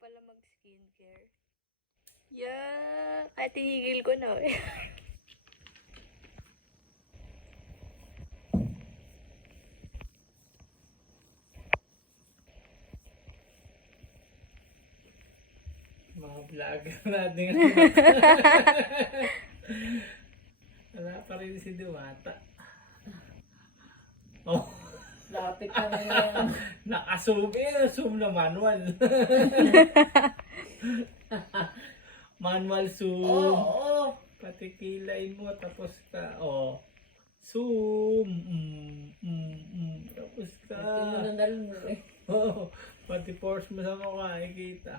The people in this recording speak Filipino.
pala mag-skincare. Yeah! Ay, tinigil ko na eh. Mga vlogger natin. Wala pa rin si Diwata. Oh, Lapit na ngayon. naka-zoom in. Zoom na manual. Manual zoom. Oo. Pati kilay mo. Tapos ka. Oh. Zoom. Tapos ka. Tinunodal mo eh. Oh, pati pores mo sa mukha. Ikita.